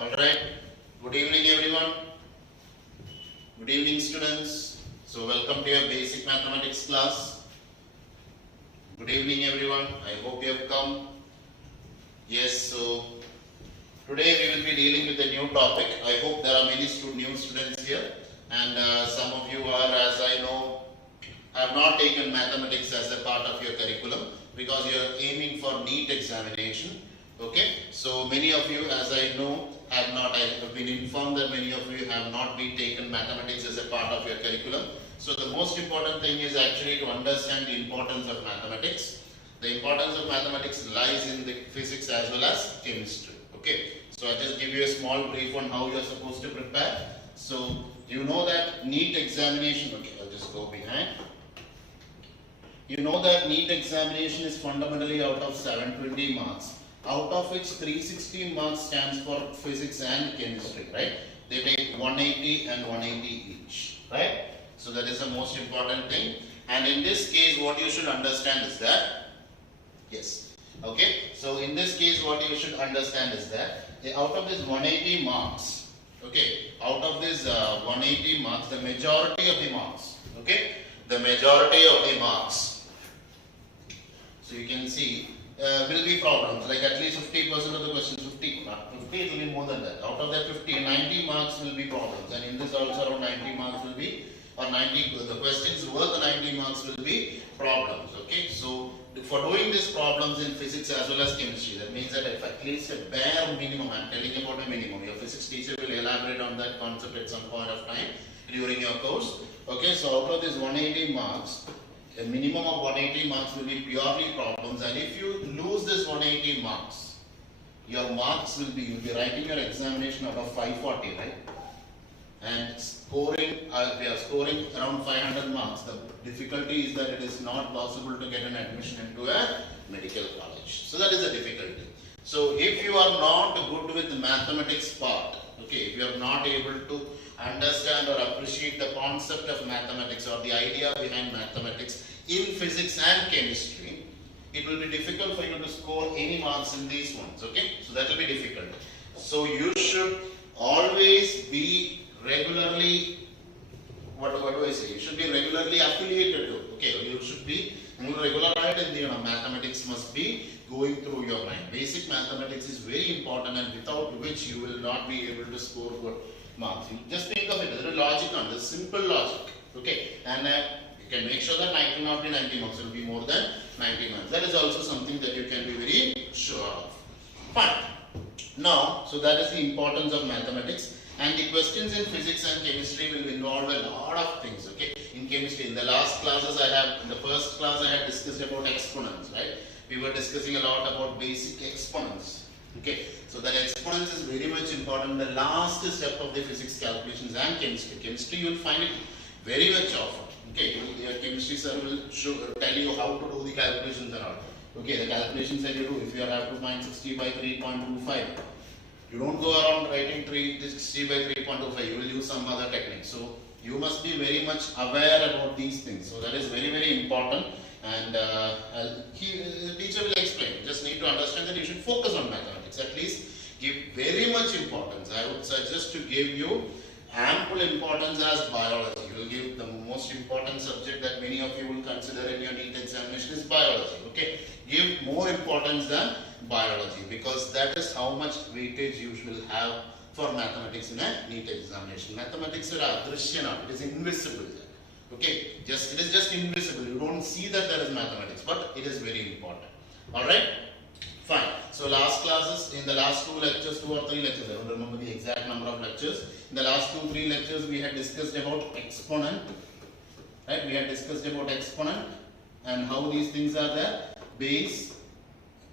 Alright, good evening everyone. Good evening students. So welcome to your basic mathematics class. Good evening everyone. I hope you have come. Yes, so today we will be dealing with a new topic. I hope there are many new students here, and some of you are, as I know, have not taken mathematics as a part of your curriculum because you are aiming for NEET examination. Okay, so many of you, as I know, have not. I have been informed that many of you have not been taken mathematics as a part of your curriculum. So the most important thing is actually to understand the importance of mathematics. The importance of mathematics lies in the physics as well as chemistry. Okay, so I'll just give you a small brief on how you are supposed to prepare. So you know that NEET examination. Okay, I'll just go behind. You know that NEET examination is fundamentally out of 720 marks. Out of which 360 marks stands for physics and chemistry, right? They take 180 and 180 each, right? So that is the most important thing. And in this case, what you should understand is that, yes, okay. So in this case, what you should understand is that out of this 180 marks, okay, out of this 180 marks, the majority of the marks, okay, the majority of the marks. So you can see. Will be problems, like at least 50% of the questions, 50, it will be more than that. Out of that 50, 90 marks will be problems, and in this also around 90 marks will be, or 90, the questions worth 90 marks will be problems, okay. So for doing these problems in physics as well as chemistry, that means that if at least a bare minimum, I am telling you about a minimum, your physics teacher will elaborate on that concept at some point of time during your course, okay. So out of this 180 marks, a minimum of 180 marks will be purely problems, and if you lose this 180 marks, your marks will be, you will be writing your examination out of 540, right? And scoring, we are scoring around 500 marks. The difficulty is that it is not possible to get an admission into a medical college. So that is the difficulty. So if you are not good with the mathematics part, okay, if you are not able to understand or appreciate the concept of mathematics or the idea behind mathematics in physics and chemistry, it will be difficult for you to score any marks in these ones, okay? So that will be difficult. So you should always be regularly, what do I say? You should be regularly affiliated to, okay? You should be regular, right? And mathematics must be going through your mind. Basic mathematics is very important, and without which you will not be able to score good marks. You just think of it as a logic on this simple logic, okay? And you can make sure that 90 not be 90 marks, will be more than 90 marks. That is also something that you can be very sure of. Fine. Now, so that is the importance of mathematics, and the questions in physics and chemistry will involve a lot of things, okay? In chemistry, in the last classes in the first class I had discussed about exponents, right? We were discussing a lot about basic exponents, okay? So that exponents is very much important, the last step of the physics calculations and chemistry. Chemistry you will find it very much often, okay? Your chemistry sir will tell you how to do the calculations and all. Okay, the calculations that you do, if you have to find 60 by 3.25, you don't go around writing 60 by 3.25, you will use some other technique. So you must be very much aware about these things. So that is very, very important, and the teacher will explain. You just need to understand that you should focus on mathematics. At least give very much importance. I would suggest to give you ample importance as biology. You will give the most important subject that many of you will consider in your NEET examination is biology. Okay, give more importance than biology, because that is how much weightage you will have for mathematics in a NEET examination. Mathematics is adrishyana, it is invisible. Okay, it is just invisible. You don't see that there is mathematics, but it is very important. All right. Fine. So last classes, in the last 2 lectures, 2 or 3 lectures, I don't remember the exact number of lectures. In the last 2-3 lectures, we had discussed about exponent, right? We had discussed about exponent and how these things are there. Base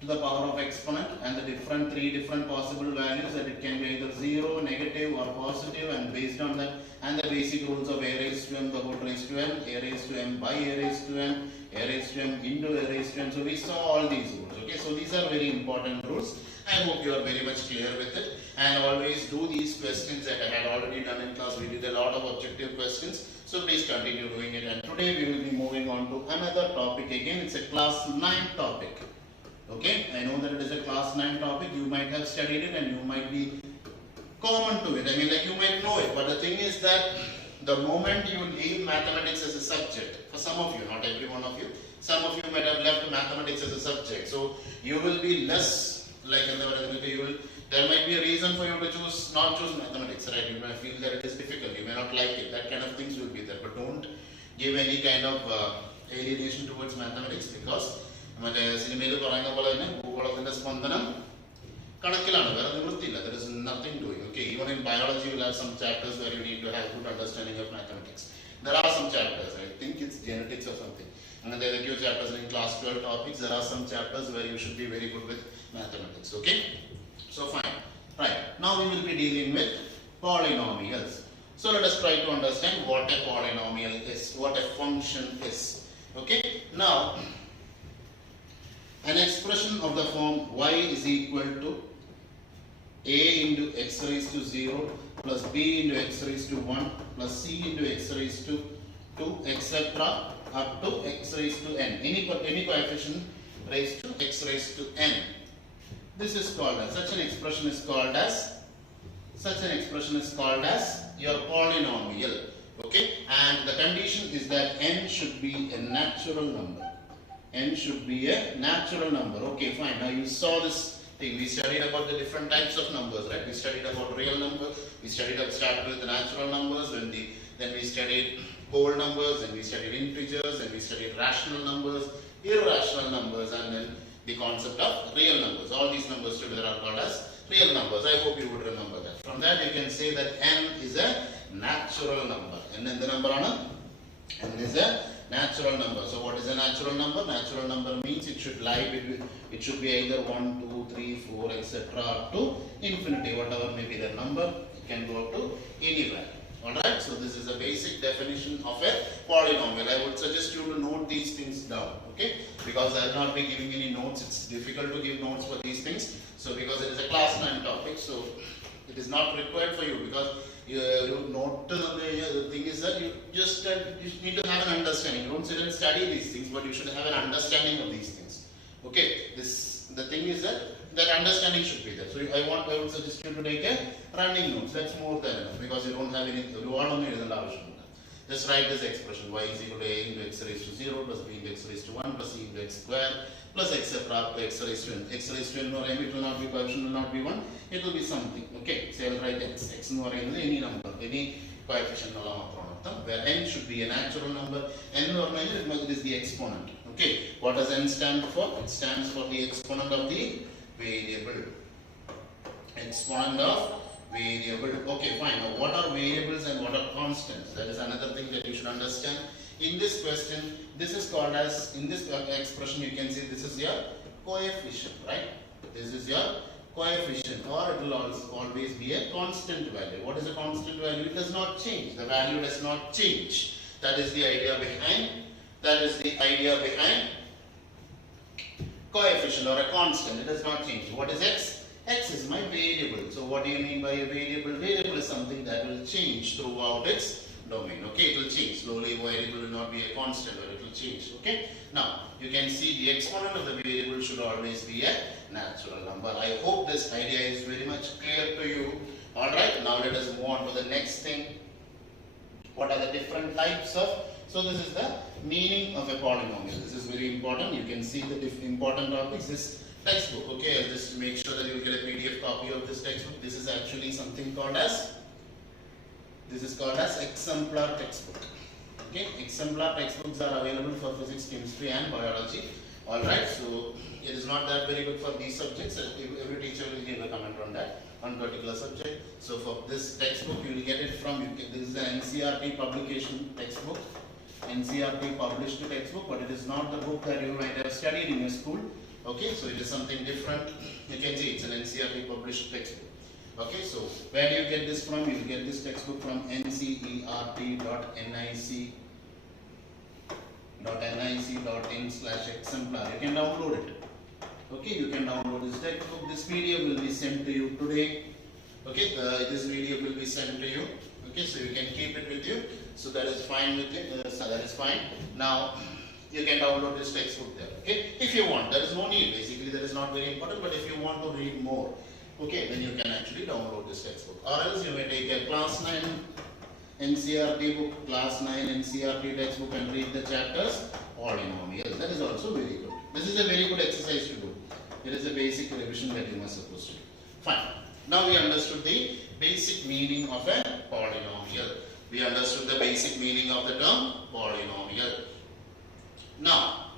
to the power of exponent, and the 3 different possible values, that it can be either 0, negative or positive, and based on that, and the basic rules of a raised to m, the whole raised to m, a raised to m by a raised to m, a raised to m into a raised to m. So we saw all these rules. Okay, so these are very important rules. I hope you are very much clear with it, and always do these questions that I had already done in class. We did a lot of objective questions, so please continue doing it. And today we will be moving on to another topic again. It's a class 9 topic. Okay, I know that it is a class 9 topic. You might have studied it and you might be common to it. I mean, like you might know it, but the thing is that the moment you leave mathematics as a subject, for some of you, not every one of you, some of you might have left mathematics as a subject. So you will be less like there might be a reason for you to not choose mathematics, right? You may feel that it is difficult, you may not like it, that kind of things will be there. But don't give any kind of alienation towards mathematics, because cinema there is nothing doing. Okay, even in biology, you will have some chapters where you need to have good understanding of mathematics. There are some chapters, I think it's genetics or something. And there are a few chapters in class 12 topics. There are some chapters where you should be very good with mathematics. Okay, so fine. Right, now we will be dealing with polynomials. So let us try to understand what a polynomial is, what a function is. Okay, now an expression of the form y is equal to a into x raised to 0 plus b into x raised to 1 plus c into x raised to 2 etc. up to x raised to n. Any coefficient raised to x raised to n. This is called as, such an expression is called as your polynomial. Okay, and the condition is that n should be a natural number. N should be a natural number. Okay, fine. Now you saw this thing. We studied about the different types of numbers, right? We studied about real numbers. We started with the natural numbers. Then we studied whole numbers. Then we studied integers. Then we studied rational numbers, irrational numbers, and then the concept of real numbers. All these numbers together are called as real numbers. I hope you would remember that. From that you can say that n is a natural number. And then the number on n is a natural number. So what is a natural number? Natural number means it should lie between, it should be either 1, 2, 3, 4, etc. up to infinity. Whatever may be the number, it can go up to any value. Alright, so this is a basic definition of a polynomial. I would suggest you to note these things down, okay? Because I will not be giving any notes. It's difficult to give notes for these things. So because it is a class 9 topic, so it is not required for you, because you note the thing is that you just need to have an understanding. You don't sit and study these things, but you should have an understanding of these things. Okay, the thing is that understanding should be there. So I would suggest you to take a running notes. That's more than enough, because you don't have any. Just write this expression: y is equal to a into x raised to 0 plus b into x raised to 1 plus c into x square plus etc. up to x raised to n. X raised to n or m, it will not be coefficient, will not be 1. It will be something. Okay, so I'll write x. X no any number, any coefficient where n should be a natural number. N or it is the exponent. Okay, what does n stand for? It stands for the exponent of the variable. Exponent of variable. Okay, fine. Now, what are variables and what are constants? That is another thing that you should understand. In this question, this is called as, in this expression, you can see this is your coefficient, right? This is your coefficient, or it will always be a constant value. What is a constant value? It does not change. The value does not change. That is the idea behind. That is the idea behind coefficient or a constant. It does not change. What is x? X is my variable. So what do you mean by a variable? Variable is something that will change throughout its domain. Okay, it will change. Slowly, variable will not be a constant, but it will change. Okay. Now you can see the exponent of the variable should always be a natural number. I hope this idea is very much clear to you. All right. Now let us move on to the next thing. What are the different types of? So this is the meaning of a polynomial. This is very important. You can see the important topics. This textbook. Okay, I'll just make sure that you get a PDF copy of this textbook. This is actually something called as, exemplar textbook. Okay, exemplar textbooks are available for physics, chemistry and biology. Alright, so it is not that very good for these subjects. Every teacher will give a comment on that, on particular subject. So for this textbook, you will get it from, this is an NCERT publication textbook. NCERT published textbook, but it is not the book that you might have studied in your school. Okay, so it is something different. You can see it's an NCERT published textbook. Okay, so where do you get this from? You get this textbook from ncert.nic.in/exemplar. You can download it. Okay, you can download this textbook. This video will be sent to you today. Okay, this video will be sent to you. Okay, so you can keep it with you. So that is fine with it. So that is fine. Now you can download this textbook there. Okay, if you want, there is no need. Basically, that is not very important. But if you want to read more, Okay, then you can actually download this textbook. Or else you may take a class 9 NCRT book, class 9 NCRT textbook and read the chapters polynomials. That is also very good. This is a very good exercise to do. It is a basic revision that you must supposed to do. Fine. Now we understood the basic meaning of a polynomial. We understood the basic meaning of the term polynomial. Now,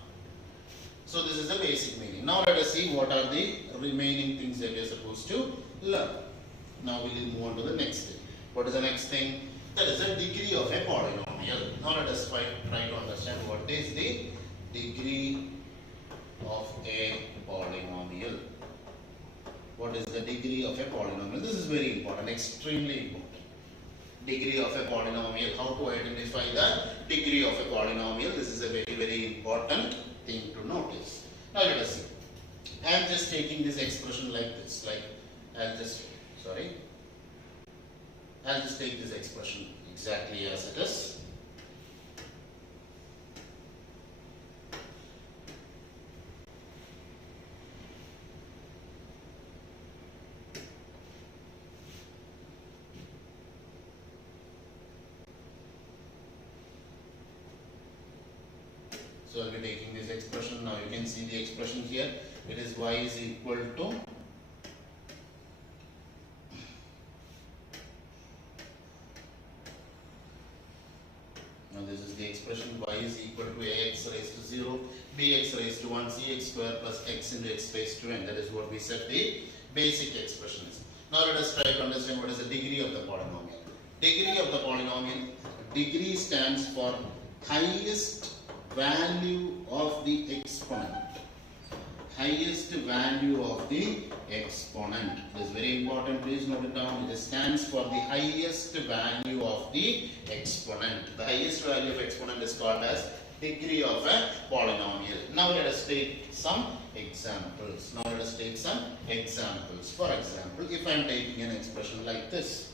so this is the basic meaning. Now let us see what are the remaining things that we are supposed to learn. Now we will move on to the next thing. What is the next thing? That is the degree of a polynomial. Now let us try to understand what is the degree of a polynomial. What is the degree of a polynomial? This is very important, extremely important. Degree of a polynomial. How to identify the degree of a polynomial? This is a very, very important thing to notice. Now let us see. I am just taking this expression like this. I'll just take this expression exactly as it is. So I'll be taking this expression. Now you can see the expression here. It is y is equal to this is the expression y is equal to ax raised to 0, bx raised to 1, cx square plus x into x raised to n. That is what we said the basic expression is. Now let us try to understand what is the degree of the polynomial. Degree of the polynomial. Degree stands for highest value of the exponent. Highest value of the exponent. It is very important. Please note it down. It stands for the highest value of the exponent. The highest value of exponent is called as degree of a polynomial. Now let us take some examples. For example, if I am taking an expression like this,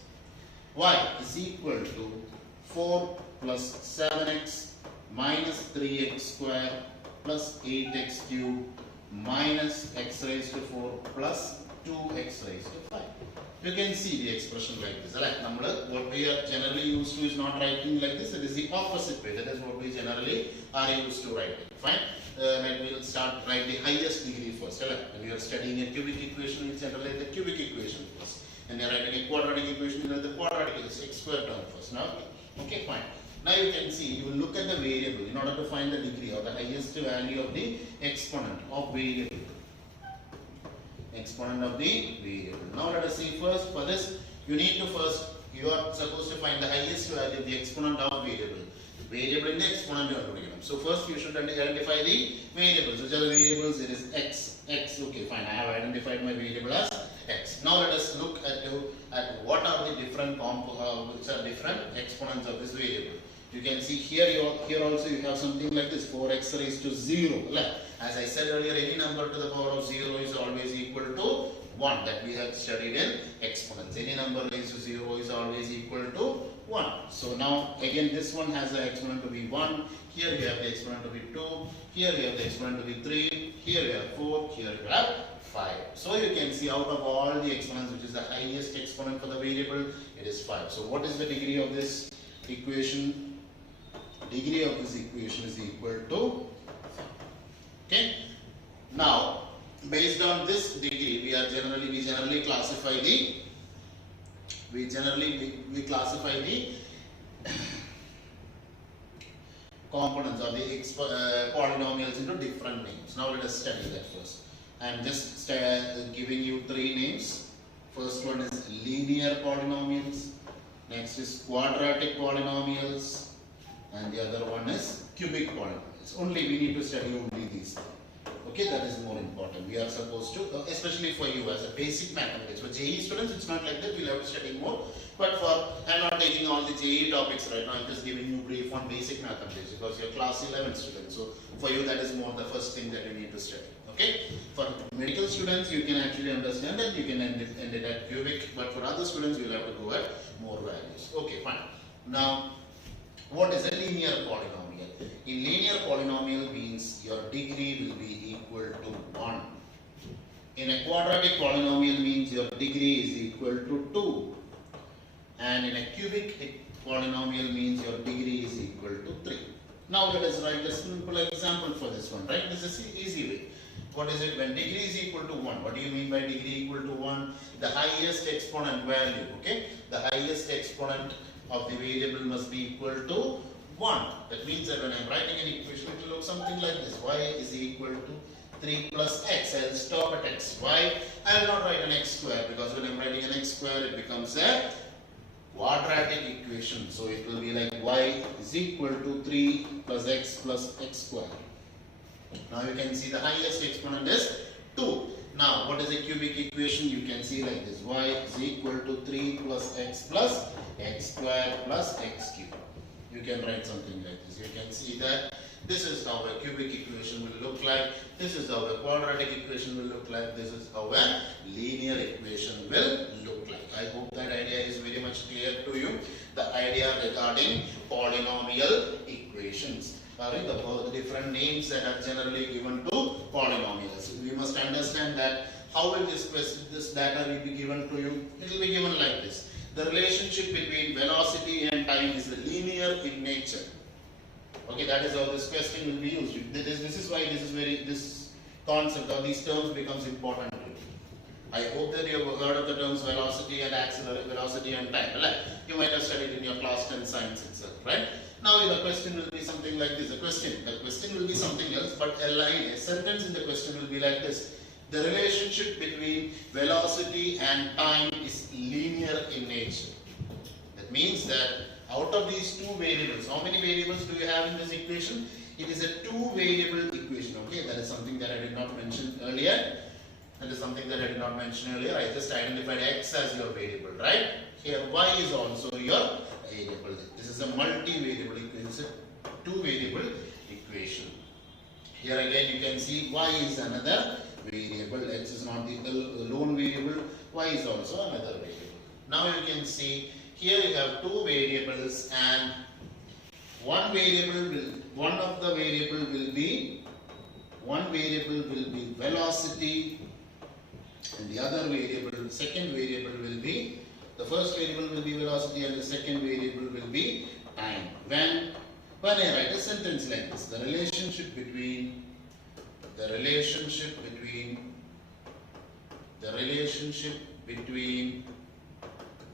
y is equal to 4 plus 7x minus 3x square plus 8x cube minus x raised to 4 plus 2x raised to 5. You can see the expression like this. Right? What we are generally used to is not writing like this. It is the opposite way. That is what we generally are used to writing. Fine. We will start write the highest degree first. Right? When you are studying a cubic equation, you generally write the cubic equation first. And you are writing a quadratic equation, you write the quadratic x square term first. Now, okay, fine. Now you can see, you will look at the variable in order to find the degree or the highest value of the exponent of variable. Now let us see first, for this, you are supposed to find the highest value of the exponent of variable. Variable in the exponent. So first you should identify the variables. Which are the variables? It is x. Okay, fine. I have identified my variable as x. Now let us look at what are the different different exponents of this variable. You can see here also you have something like this, 4x raised to 0. As I said earlier, any number to the power of 0 is always equal to 1. That we have studied in exponents. Any number raised to 0 is always equal to 1. So now again this one has the exponent to be 1. Here we have the exponent to be 2. Here we have the exponent to be 3. Here we have 4. Here we have 5. So you can see out of all the exponents, which is the highest exponent for the variable, it is 5. So what is the degree of this equation? Degree of this equation is equal to 5. Okay. Now, based on this degree, we generally classify the components of the polynomials into different names. Now let us study that first. I am just giving you 3 names. First one is linear polynomials. Next is quadratic polynomials. And the other one is cubic polynomials. We need to study only these 3. Okay, that is more important. We are supposed to, especially for you as a basic mathematics. For JEE students, it's not like that. We'll have to study more. But I'm not taking all the JEE topics right now. I'm just giving you brief on basic mathematics because you're class 11 students. So for you, that is more the first thing that you need to study. Okay. For medical students, you can actually understand that you can end it at cubic. But for other students, you'll have to go at more values. Okay, fine. Now, what is a linear polynomial? In linear polynomial means your degree will be equal to 1. In a quadratic polynomial means your degree is equal to 2. And in a cubic polynomial means your degree is equal to 3. Now let us write a simple example for this one, right? This is the easy way. What is it when degree is equal to 1? What do you mean by degree equal to 1? The highest exponent value, okay? The highest exponent of the variable must be equal to 1. That means that when I am writing an equation, it will look something like this. Y is equal to 3 plus x. I will stop at x. Why? I will not write an x square, because when I am writing an x square, it becomes a quadratic equation. So it will be like y is equal to 3 plus x square. Now you can see the highest exponent is 2. Now what is a cubic equation? You can see like this. Y is equal to 3 plus x square plus x cube. You can write something like this. You can see that this is how a cubic equation will look like. This is how a quadratic equation will look like. This is how a linear equation will look like. I hope that idea is very much clear to you. The idea regarding polynomial equations. The different names that are generally given to polynomials. We must understand that how will this data will be given to you? It will be given like this. The relationship between velocity and time is linear in nature. Okay, that is how this question will be used. This is why this concept or these terms becomes important to you. I hope that you have heard of the terms velocity and acceleration, velocity and time. Right? You might have studied in your class 10 science itself, right? Now the question will be something like this. The question will be something else, but a sentence in the question will be like this. The relationship between velocity and time is linear in nature. That means that out of these two variables, how many variables do you have in this equation? It is a two variable equation. Okay, that is something that I did not mention earlier. I just identified x as your variable, right? Here y is also your variable. This is a multi-variable equation. It's a two-variable equation. Here again you can see y is another variable. X is not the lone variable. Y is also another variable. Now you can see here you have two variables, and one of the variable will be velocity, and the other variable, second variable will be, the first variable will be velocity and the second variable will be time. When I write a sentence like this, the relationship between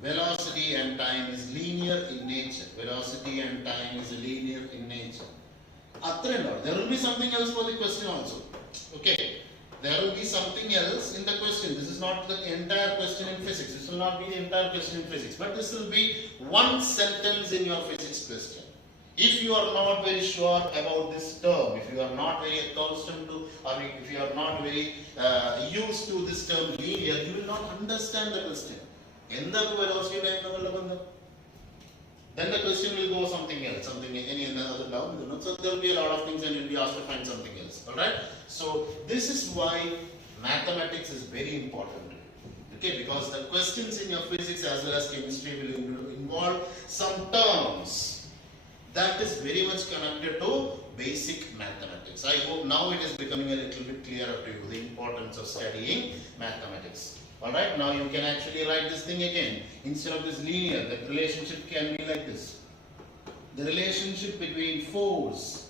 velocity and time is linear in nature. Velocity and time is linear in nature. There will be something else for the question also. Okay. There will be something else in the question. This is not the entire question in physics. This will not be the entire question in physics. But this will be one sentence in your physics question. If you are not very sure about this term, if you are not very accustomed to, or if you are not very used to this term linear, you will not understand the question. Then the question will go something else, any other down. So there will be a lot of things and you will be asked to find something else. Alright? So this is why mathematics is very important. Okay, because the questions in your physics as well as chemistry will involve some terms that is very much connected to basic mathematics. I hope now it is becoming a little bit clearer to you, the importance of studying mathematics. Alright, now you can actually write this thing again. Instead of this linear, the relationship can be like this. The relationship between force,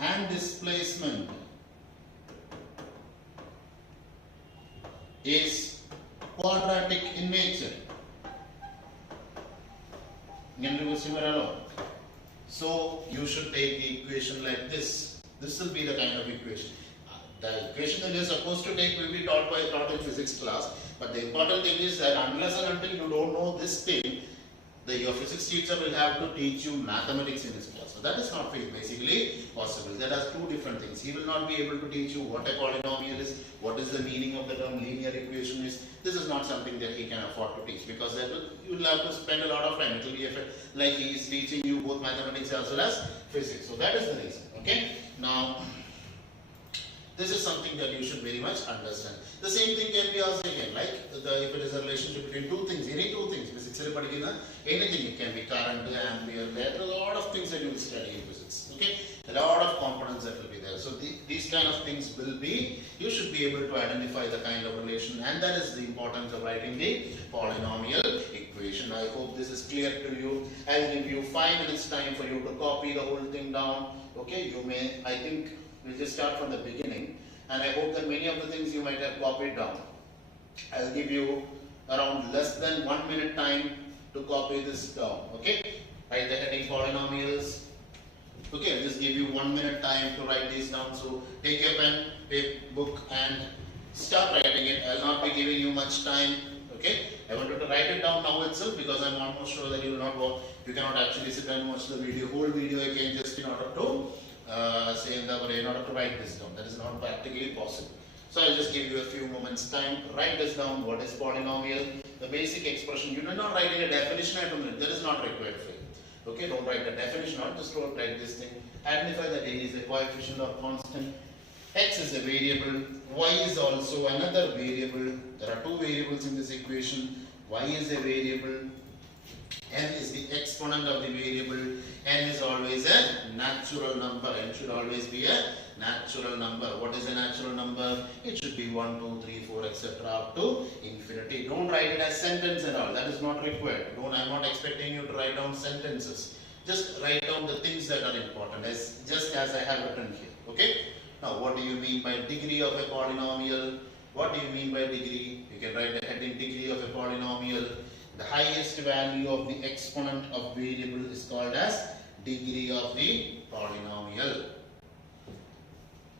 and displacement is quadratic in nature. So you should take the equation like this. This will be the kind of equation. The equation that you are supposed to take will be taught in physics class. But the important thing is that unless and until you don't know this thing, your physics teacher will have to teach you mathematics in his class. So that is not basically possible. That are two different things. He will not be able to teach you what a polynomial is, what is the meaning of the term linear equation is. This is not something that he can afford to teach, because you will have to spend a lot of time. It will be like he is teaching you both mathematics as well as physics. So that is the reason. Okay. Now This is something that you should very much understand. The same thing can be asked again, like if it is a relationship between two things, any two things, physics, anything, it can be current, ampere, there are a lot of things that you will study in physics. Okay, a lot of components that will be there. So these kind of things will be, you should be able to identify the kind of relation, and that is the importance of writing the polynomial equation. I hope this is clear to you. I'll give you 5 minutes time for you to copy the whole thing down. Okay, you may, I think we'll just start from the beginning, and I hope that many of the things you might have copied down. I'll give you around less than 1 minute time to copy this down. Okay, write the heading polynomials. Okay, I'll just give you 1 minute time to write these down. So take your pen, book, and start writing it. I'll not be giving you much time. Okay, I want you to write it down now itself, because I'm almost sure that you will not go. You cannot actually sit and watch the video, whole video again, just in order to in order to write this down. That is not practically possible. So I'll just give you a few moments time to write this down. What is polynomial? The basic expression. You do not write in a definition at a minute. That is not required for you. Okay, don't write the definition, not just write this thing. Identify that A is a coefficient or constant, X is a variable, Y is also another variable. There are two variables in this equation. Y is a variable, N is the exponent of the variable, N is always a natural number, N should always be a natural number. What is a natural number? It should be 1, 2, 3, 4, etc. up to infinity. Don't write it as sentence and all. That is not required. I'm not expecting you to write down sentences. Just write down the things that are important, just as I have written here. Okay? Now, what do you mean by degree of a polynomial? What do you mean by degree? You can write the heading degree of a polynomial. The highest value of the exponent of variable is called as degree of the polynomial.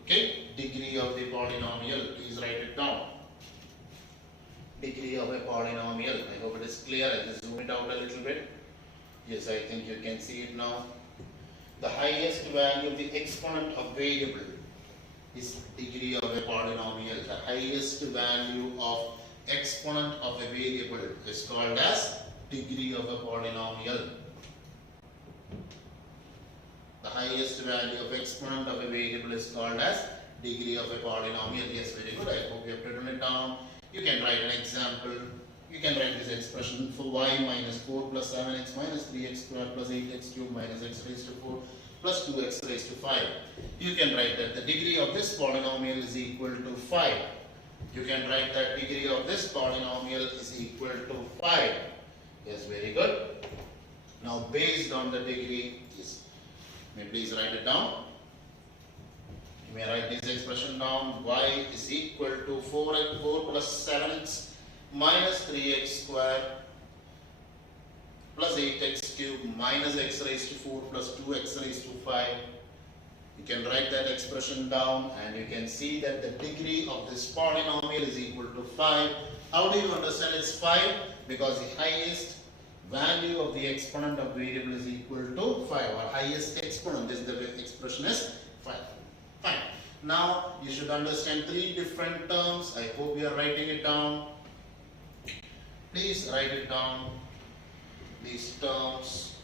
Okay, degree of the polynomial. Please write it down. Degree of a polynomial. I hope it is clear. I'll just zoom it out a little bit. Yes, I think you can see it now. The highest value of the exponent of variable is degree of a polynomial. The highest value of exponent of a variable is called as degree of a polynomial. The highest value of exponent of a variable is called as degree of a polynomial. Yes, very good. I hope you have written it down. You can write an example. You can write this expression for y minus 4 plus 7x minus 3x squared plus 8x cubed minus x raised to 4 plus 2x raised to 5. You can write that the degree of this polynomial is equal to 5. You can write that degree of this polynomial is equal to 5. Yes, very good. Now, based on the degree, may please write it down. You may write this expression down. Y is equal to 4 plus 7x minus 3x squared plus 8x cubed minus x raised to 4 plus 2x raised to 5. You can write that expression down, and you can see that the degree of this polynomial is equal to 5. How do you understand it's 5? Because the highest value of the exponent of variable is equal to 5, or highest exponent, this the expression is 5. Fine. Now you should understand three different terms. I hope you are writing it down. Please write it down. These terms.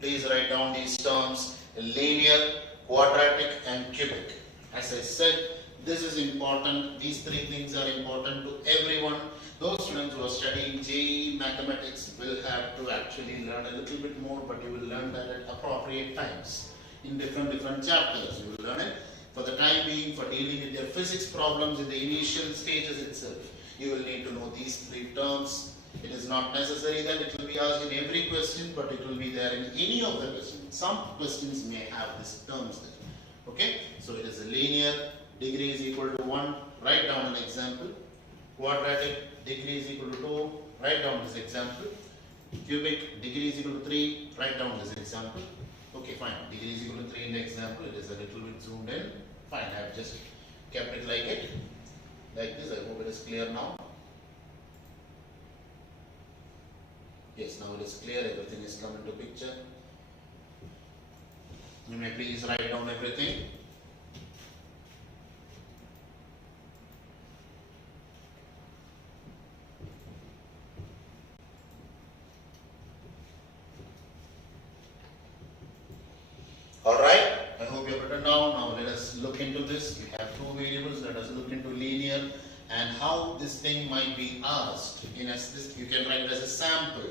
Please write down these terms: linear, quadratic, and cubic. As I said, this is important. These three things are important to everyone. Those students who are studying JEE mathematics will have to actually learn a little bit more, but you will learn that at appropriate times in different chapters. You will learn it. For the time being, for dealing with your physics problems in the initial stages itself, you will need to know these three terms. It is not necessary that it will be asked in every question, but it will be there in any of the questions. Some questions may have these terms there. Okay, so it is a linear, degree is equal to 1, write down an example. Quadratic, degree is equal to 2, write down this example. Cubic, degree is equal to 3, write down this example. Okay, fine, degree is equal to 3 in the example. It is a little bit zoomed in. Fine, I have just kept it like this. I hope it is clear now. Yes, now it is clear. Everything is come into picture. You may please write down everything. Alright, I look into this. We have two variables. Let us look into linear and how this thing might be asked. You can write it as a sample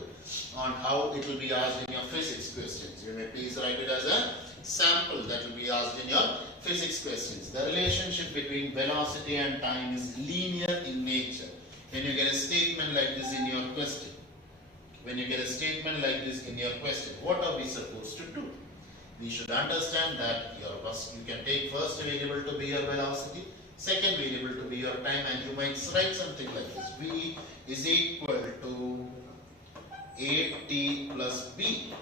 on how it will be asked in your physics questions. You may please write it as a sample that will be asked in your physics questions. The relationship between velocity and time is linear in nature. When you get a statement like this in your question, what are we supposed to do? We should understand that you can take first variable to be your velocity, second variable to be your time, and you might write something like this. V is equal to AT plus B.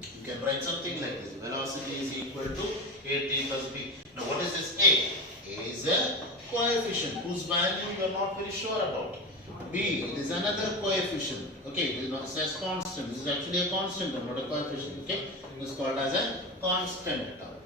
You can write something like this. Velocity is equal to AT plus B. Now what is this A? A is a coefficient whose value you are not very sure about. B is another coefficient. Okay, it is not says constant. This is actually a constant term, not a coefficient. Okay, it is called as a constant term.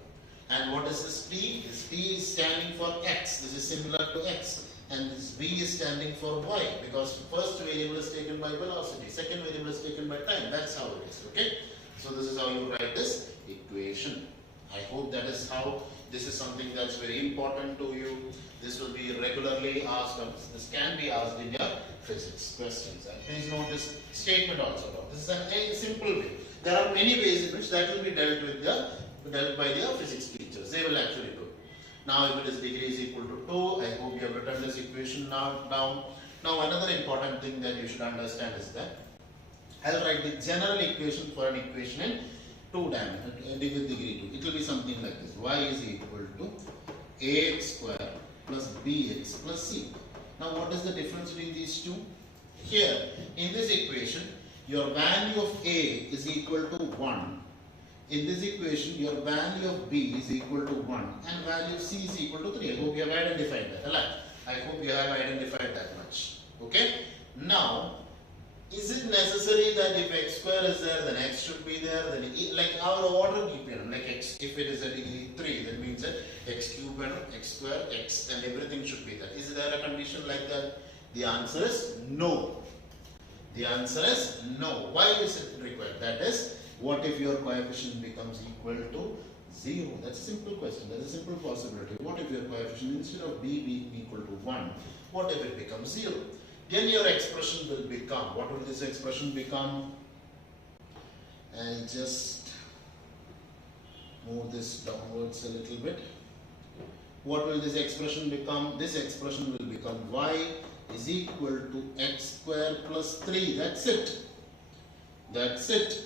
And what is this T? This T is standing for X. This is similar to X. And this V is standing for Y, because first variable is taken by velocity, second variable is taken by time. That's how it is. Okay. So this is how you write this equation. I hope that is how. This is something that's very important to you. This will be regularly asked. This can be asked in your physics questions. And please note this statement also. This is a simple way. There are many ways in which that will be dealt by the physics teachers. They will actually do it. Now, if it is degree is equal to 2, I hope you have written this equation down. Now, another important thing that you should understand is that I'll write the general equation for an equation in 2 dimensions with degree 2. It will be something like this. Y is equal to ax square plus bx plus c. Now, what is the difference between these two? Here, in this equation, your value of a is equal to 1. In this equation, your value of b is equal to 1 and value of c is equal to 3. I hope you have identified that. I hope you have identified that much. Okay? Now, is it necessary that if x square is there, then x should be there? Then like our order keeping, like x, if it is a degree 3, that means that x cube and x square, x and everything should be there. Is there a condition like that? The answer is no. The answer is no. Why is it required? That is, what if your coefficient becomes equal to 0? That's a simple question. That's a simple possibility. What if your coefficient instead of b being equal to 1, what if it becomes 0? Then your expression will become, what will this expression become? I'll just move this downwards a little bit. What will this expression become? This expression will become y is equal to x square plus 3. That's it. That's it.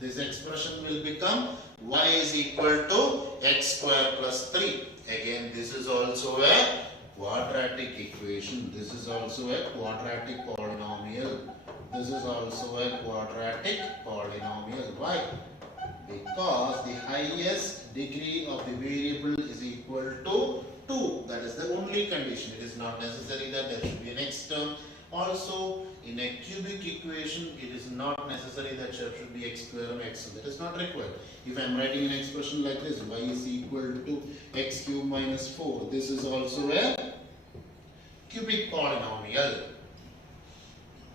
This expression will become y is equal to x square plus 3. Again, this is also a quadratic equation. This is also a quadratic polynomial. This is also a quadratic polynomial. Why? Because the highest degree of the variable is equal to 2. That is the only condition. It is not necessary that there should be an x term. Also, in a cubic equation, it is not necessary that there should be x square or x. So that is not required. If I am writing an expression like this, y is equal to x cube minus 4. This is also a cubic polynomial.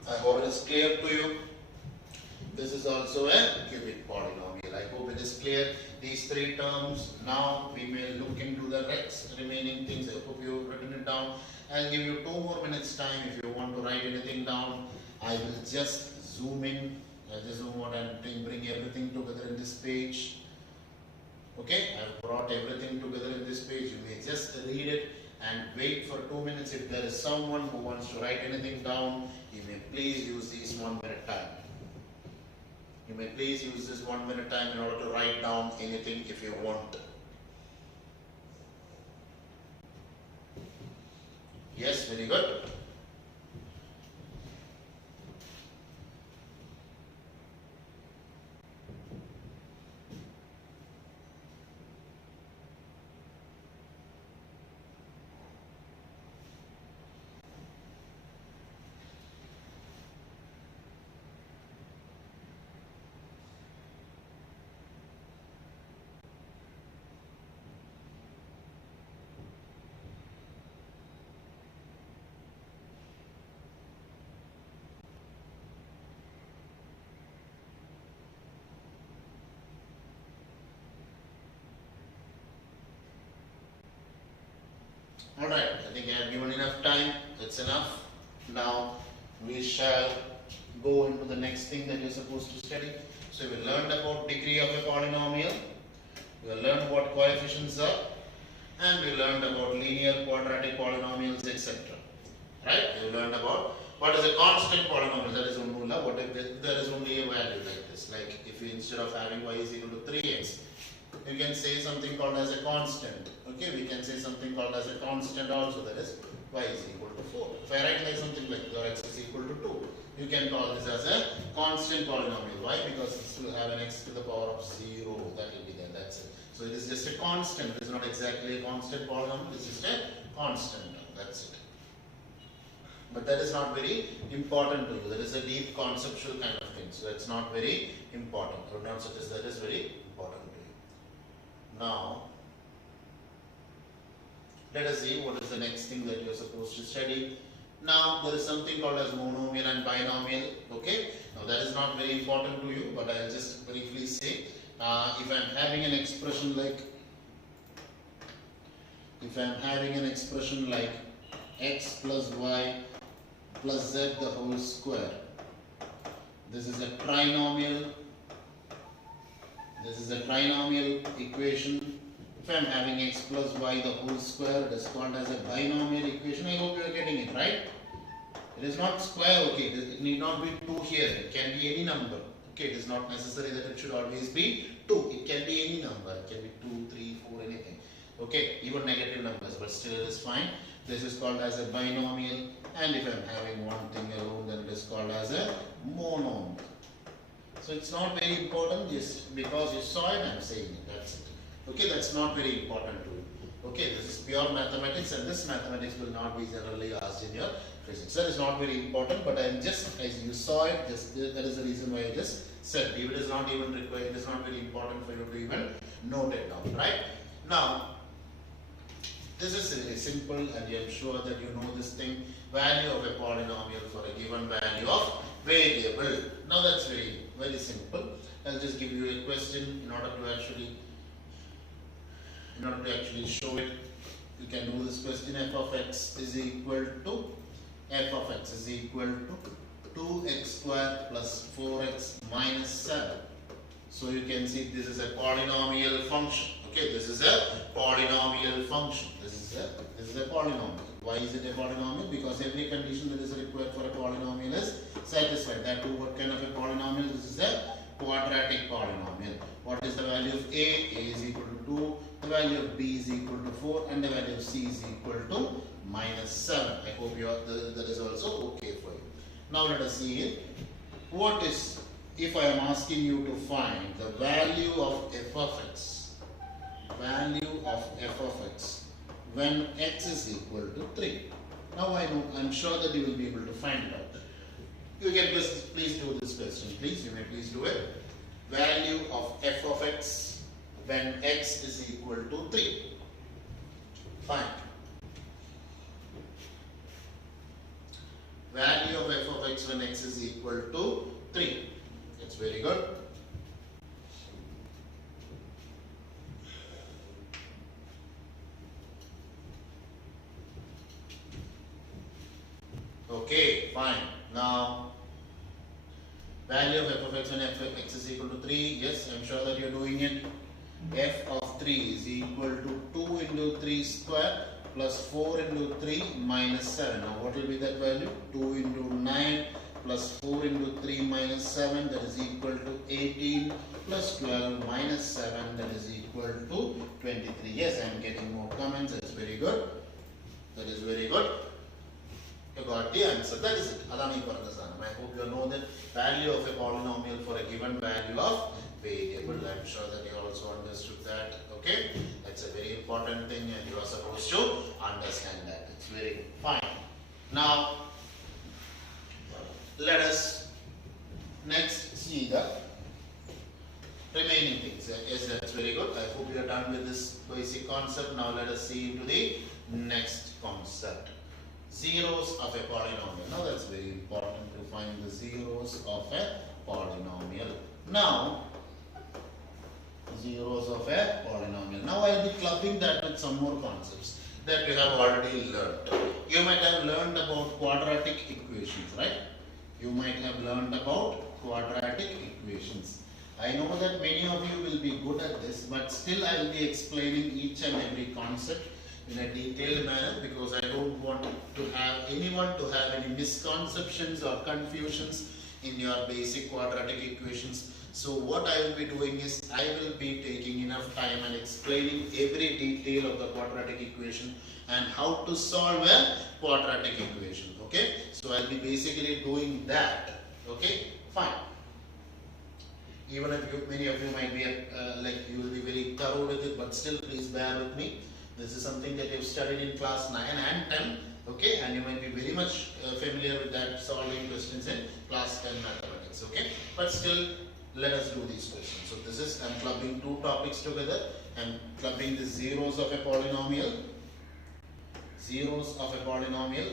I hope it is clear to you. This is also a cubic polynomial. I hope it is clear. These 3 terms. Now we may look into the remaining things. I hope you have written it down. I'll give you 2 more minutes time if you want to write anything down. I will just zoom in. I'll just zoom out and bring everything together in this page. Okay, I've brought everything together in this page. You may just read it and wait for 2 minutes. If there is someone who wants to write anything down, you may please use this 1 minute time. You may please use this 1 minute time in order to write down anything if you want. Yes, very good. Alright, I think I have given enough time. That's enough. Now we shall go into the next thing that you're supposed to study. So we learned about degree of a polynomial. We learned what coefficients are. And we learned about linear, quadratic polynomials, etc. Right? We learned about what is a constant polynomial. That is Unula. What if there is only a value like this? Like if you instead of having y is equal to 3x, you can say something called as a constant. Okay, we can say something called as a constant also, that is y is equal to 4. If I write like something like or x is equal to 2, you can call this as a constant polynomial. Why? Because it will have an x to the power of 0. That will be there. That's it. So it is just a constant. It is not exactly a constant polynomial. It is just a constant. That's it. But that is not very important to you. That is a deep conceptual kind of thing. So it's not very important. Or not such as that is very important to you. Now, let us see what is the next thing that you are supposed to study. Now, there is something called as monomial and binomial. Okay. Now, that is not very important to you, but I will just briefly say. If I am having an expression like x plus y plus z the whole square, this is a trinomial equation. If I am having x plus y the whole square, it is called as a binomial equation. I hope you are getting it right. It is not square, okay, it need not be 2 here, it can be any number. Okay, it is not necessary that it should always be 2. It can be any number. It can be 2, 3, 4, anything. Okay, even negative numbers, but still it is fine. This is called as a binomial. And if I am having one thing alone, then it is called as a monomial. So it's not very important. Just because you saw it, I am saying it. That's it. Okay, that's not very important to you. Okay, this is pure mathematics, and this mathematics will not be generally asked in your physics. That is not very important, but I am just, as you saw it, just that is the reason why I just said it is not even required. It is not very important for you to even note it down, right? Now, this is very simple, and I am sure that you know this thing. Value of a polynomial for a given value of variable. Now that's very, very simple. I'll just give you a question in order to actually show it. You can do this question. F of x is equal to 2x square plus 4x minus 7. So you can see this is a polynomial function. Okay, this is a polynomial function. This is a polynomial. Why is it a polynomial? Because every condition that is required for a polynomial is satisfied. That too, what kind of a polynomial? This is a quadratic polynomial. What is the value of a? A is equal to 2. The value of b is equal to 4, and the value of c is equal to minus 7. I hope that is also okay for you. Now let us see it. What is, if I am asking you to find the value of f of x, when x is equal to 3. Now I'm sure that you will be able to find it out. You can please do this question, please. You may please do it. Value of f of x when x is equal to 3. Fine. Value of f of x when x is equal to 3. That's very good. Okay, fine. Now, value of f of x when f of x is equal to 3. Yes, I'm sure that you're doing it. F of 3 is equal to 2 into 3 square plus 4 into 3 minus 7. Now, what will be that value? 2 into 9 plus 4 into 3 minus 7, that is equal to 18 plus 12 minus 7, that is equal to 23. Yes, I am getting more comments. That's very good. That is very good. You got the answer. That is it. Adani Paradasanam. I hope you know the value of a polynomial for a given value of variable. I'm sure that you also understood that. Okay? That's a very important thing, and you are supposed to understand that. It's very good. Fine. Now, let us next see the remaining things. Yes, that's very good. I hope you are done with this basic concept. Now, let us see into the next concept. Zeros of a polynomial. Now that's very important to find the zeros of a polynomial. Now, zeros of a polynomial. Now I'll be clubbing that with some more concepts. that you have already learned. You might have learned about quadratic equations, right? You might have learned about quadratic equations. I know that many of you will be good at this, but still I will be explaining each and every concept in a detailed manner because I don't want to have anyone to have any misconceptions or confusions in your basic quadratic equations. So what I will be doing is I will be taking enough time and explaining every detail of the quadratic equation and how to solve a quadratic equation. Okay, so I'll be basically doing that. Okay, fine. Even if many of you might be like you will be very thorough with it, but still please bear with me. This is something that you've studied in class 9 and 10. Okay, and you might be very much familiar with that solving questions in class 10 mathematics. Okay, but still let us do these questions. So this is, I'm clubbing two topics together. I'm clubbing the zeros of a polynomial,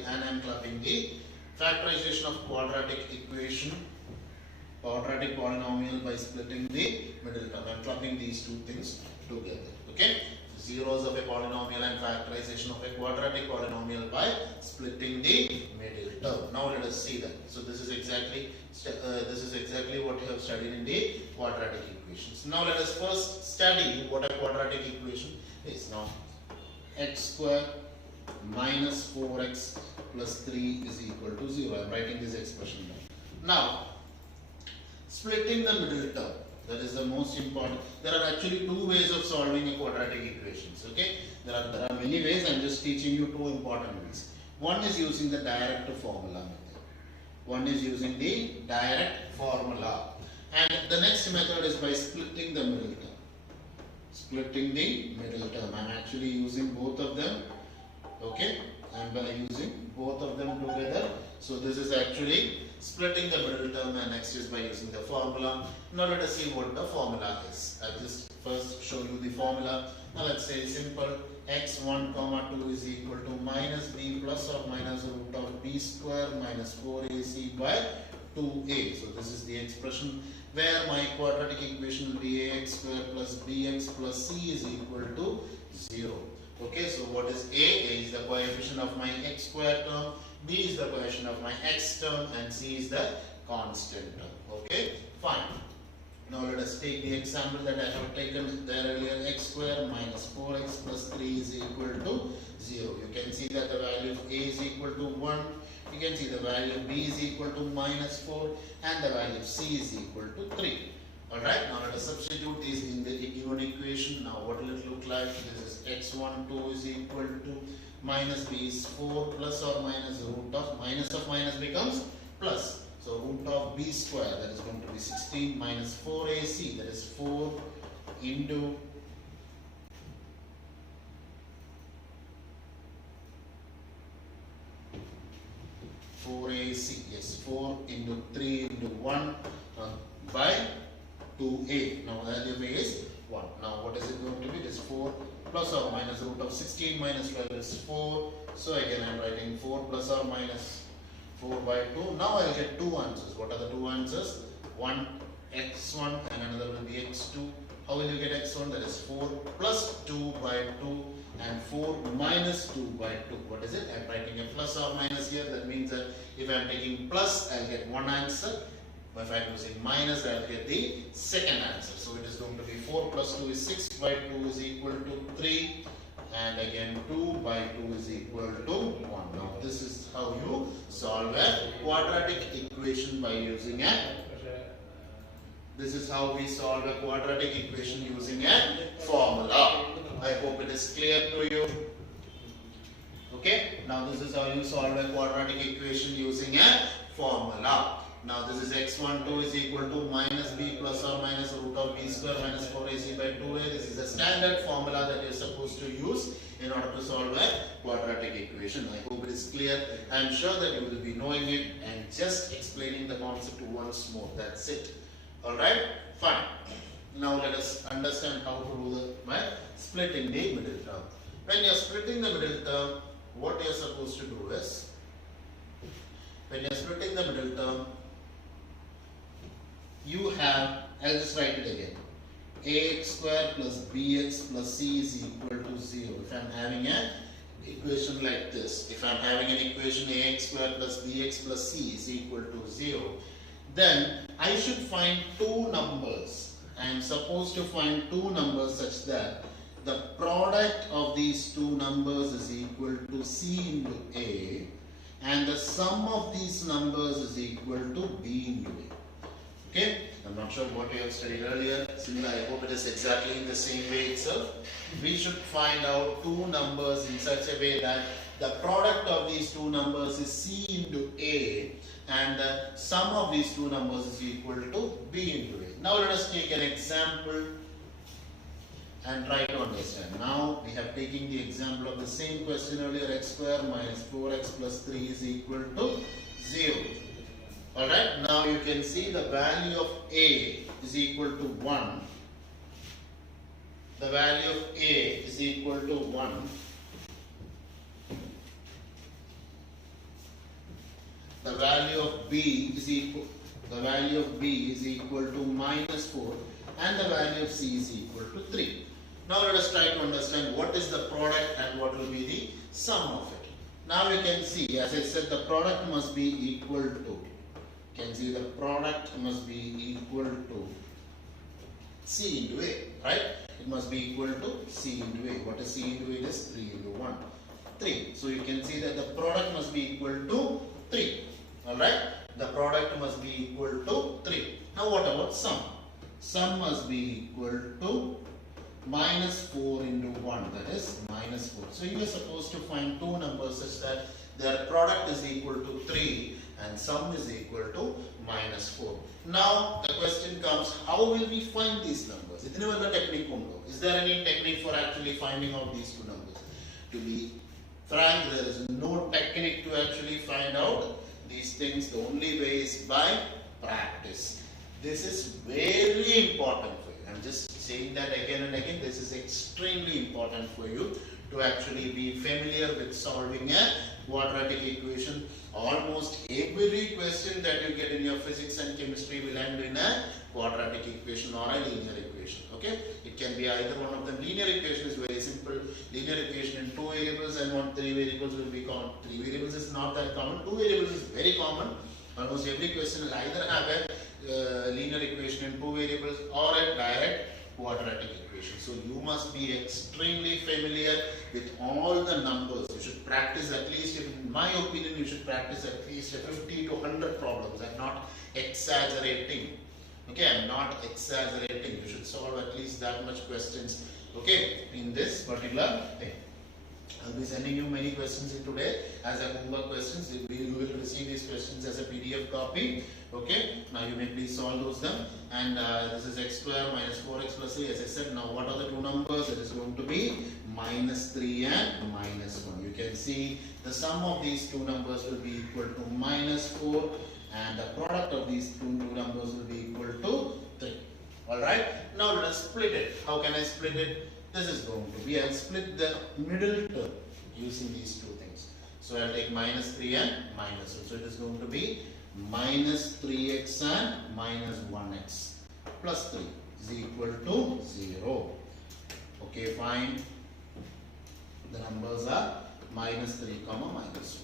and I'm clubbing the factorization of quadratic equation, quadratic polynomial by splitting the middle term. I'm clubbing these two things together. Okay, zeros of a polynomial and factorization of a quadratic polynomial by splitting the middle term. Now let us see that. So this is exactly what you have studied in the quadratic equations. Now let us first study what a quadratic equation is. Now x square minus 4x plus 3 is equal to 0. I am writing this expression down. Now splitting the middle term, that is the most important. There are actually two ways of solving a quadratic equations. Okay, there are many ways. I am just teaching you two important ways. One is using the direct formula method. And the next method is by splitting the middle term. I am actually using both of them. Okay, I am using both of them together. So this is actually splitting the middle term, and next is by using the formula. Now let us see what the formula is. I'll just first show you the formula. Now let's say simple, x1 comma 2 is equal to minus b plus or minus root of b square minus 4ac by 2a. So this is the expression where my quadratic equation will be ax square plus bx plus c is equal to 0. Okay, so what is a? A is the coefficient of my x square term, b is the coefficient of my x term, and c is the constant term. Okay, fine. Now let us take the example that I have taken there earlier. X square minus 4x plus 3 is equal to 0. You can see that the value of a is equal to 1. You can see the value of b is equal to minus 4 and the value of c is equal to 3. Alright, now let us substitute these in the given equation. Now what will it look like? This is x12 is equal to minus b is 4 plus or minus root of minus becomes plus. So root of b square, that is going to be 16 minus 4ac, that is 4 into yes, 4 into 3 into 1 by 2a. Now the value is 1. Now what is it going to be? It is 4 plus or minus root of 16 minus 12 is 4. So again I am writing 4 plus or minus 4 by 2. Now I will get two answers. What are the two answers? One x1 and another will be x2. How will you get x1? That is 4 plus 2 by 2 and 4 minus 2 by 2. What is it? I am writing a plus or minus here. That means that if I am taking plus, I will get one answer. If I am using minus, I will get the second answer. So it is going to be 4 plus 2 is 6 by 2 is equal to 3. And again 2 by 2 is equal to 1. Now this is how you solve a quadratic equation by using a. This is how we solve a quadratic equation using a formula. I hope it is clear to you. Okay. Now this is how you solve a quadratic equation using a formula. Now this is x12 is equal to minus b plus or minus root of b square minus 4ac by 2a. This is a standard formula that you are supposed to use in order to solve a quadratic equation. I hope it is clear. I am sure that you will be knowing it and just explaining the concept once more. That's it. Alright? Fine. Now let us understand how to do by splitting the middle term. When you are splitting the middle term, what you are supposed to do is, when you are splitting the middle term, you have, I'll just write it again, ax square plus bx plus c is equal to 0. If I am having a equation like this. If I'm having an equation ax square plus bx plus c is equal to 0, then I should find two numbers. I am supposed to find two numbers such that the product of these two numbers is equal to c into a, and the sum of these numbers is equal to b into a. Okay, I'm not sure what we have studied earlier. Similar, I hope it is exactly in the same way itself. We should find out two numbers in such a way that the product of these two numbers is c into a, and the sum of these two numbers is equal to b into a. Now let us take an example and try to understand. Now we have taken the example of the same question earlier, x square minus 4x plus 3 is equal to 0. Alright, now you can see the value of a is equal to 1. The value of a is equal to 1. The value of b is equal to minus 4, and the value of c is equal to 3. Now let us try to understand what is the product and what will be the sum of it. Now you can see, as I said, the product must be equal to, you can see the product must be equal to c into a, right? It must be equal to c into a. What is c into a? It is 3 into 1. 3. So you can see that the product must be equal to 3. Alright? The product must be equal to 3. Now what about sum? Sum must be equal to minus 4 into 1, that is minus 4. So you are supposed to find two numbers such that their product is equal to 3 and sum is equal to minus 4. Now the question comes, how will we find these numbers? Is there any technique for actually finding out these two numbers? To be frank, there is no technique to actually find out these things. The only way is by practice. This is very important for you. I'm just saying that again and again. This is extremely important for you to actually be familiar with solving a quadratic equation. Almost every question that you get in your physics and chemistry will end in a quadratic equation or a linear equation. Okay, it can be either one of them. Linear equation is very simple. Linear equation in 2 variables and 3 variables will be common. 3 variables is not that common. 2 variables is very common. Almost every question will either have a linear equation in 2 variables or a direct quadratic equation. So you must be extremely familiar with all the numbers. You should practice at least, in my opinion, you should practice at least 50 to 100 problems. I'm not exaggerating. Okay, I'm not exaggerating. You should solve at least that much questions, okay, in this particular thing. I'll be sending you many questions in today as a homework questions. You will receive these questions as a PDF copy. Okay, now you may please solve those them. And this is x square minus 4x plus 3. As I said, now what are the two numbers? It is going to be minus 3 and minus 1. You can see the sum of these two numbers will be equal to minus 4, and the product of these two numbers will be equal to 3. Alright, now let us split it. How can I split it? This is going to be, I'll split the middle term using these two things. So I'll take minus 3 and minus 1. So it is going to be minus 3x and minus 1x plus 3 is equal to 0. Okay, fine. The numbers are minus 3 comma minus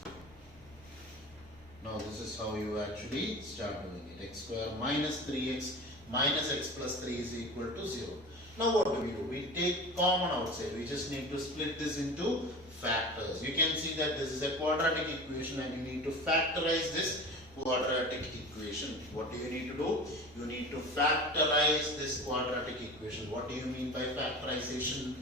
1. Now this is how you actually start doing it. X square minus 3x minus x plus 3 is equal to 0. Now what do? We take common outside. We just need to split this into factors. You can see that this is a quadratic equation and you need to factorize this quadratic equation. What do you need to do? You need to factorize this quadratic equation. What do you mean by factorization?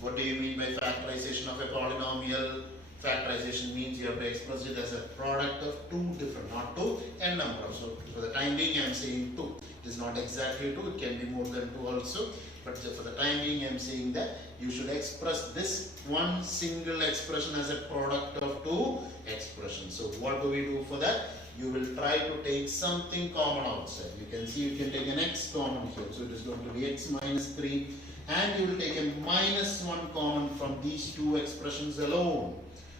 What do you mean by factorization of a polynomial? Factorization means you have to express it as a product of two different, not two, n number. So for the time being I am saying 2. It is not exactly 2, it can be more than 2 also. But for the time being I am saying that you should express this one single expression as a product of two expressions. So what do we do for that? You will try to take something common outside. You can see you can take an x common here. So it is going to be x minus 3, and you will take a minus 1 common from these two expressions alone.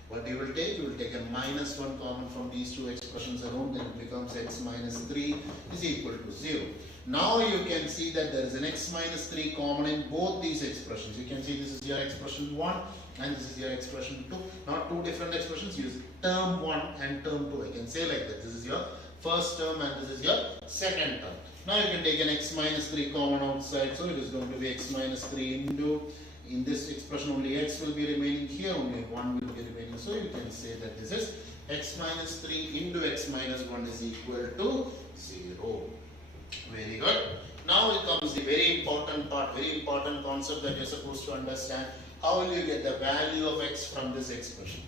What you will take? You will take a minus 1 common from these two expressions alone, then it becomes x minus 3 is equal to 0. Now you can see that there is an x minus 3 common in both these expressions. You can see this is your expression 1 and this is your expression 2. Not two different expressions, use term 1 and term 2. I can say like that. This is your first term and this is your second term. Now you can take an x minus 3 common outside, so it is going to be x minus 3 into, in this expression only x will be remaining, here only 1 will be remaining. So you can say that this is x minus 3 into x minus 1 is equal to 0. Very good. Now it comes the very important part, very important concept that you're supposed to understand. How will you get the value of x from this expression?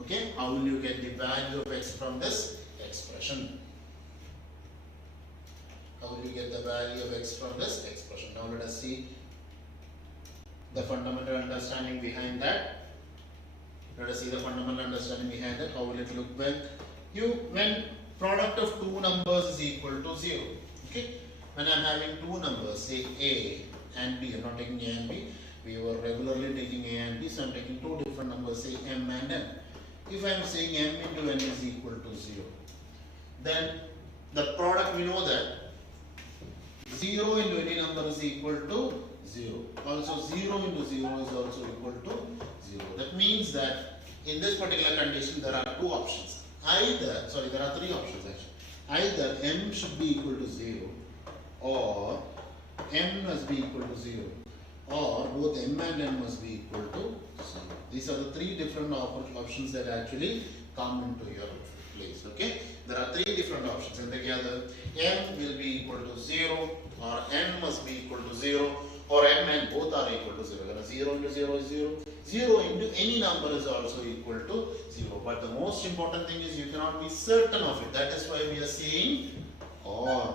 Okay, how will you get the value of x from this expression? How will you get the value of x from this expression? Now let us see the fundamental understanding behind that. Let us see the fundamental understanding behind that. How will it look when product of two numbers is equal to 0? Okay, when I am having two numbers, say a and b, I am not taking a and b. We were regularly taking a and b, so I am taking two different numbers, say m and n. If I am saying m into n is equal to 0, then the product, we know that 0 into any number is equal to 0. Also 0 into 0 is also equal to 0. That means that in this particular condition there are two options. There are three options actually. Either m should be equal to 0 or m must be equal to 0 or both m and n must be equal to 0. These are the three different options that actually come into your place. Okay, there are three different options and together m will be equal to 0 or n must be equal to 0 or m and both are equal to 0. 0 into 0 is 0. 0 into any number is also equal to 0. But the most important thing is you cannot be certain of it. That is why we are saying or.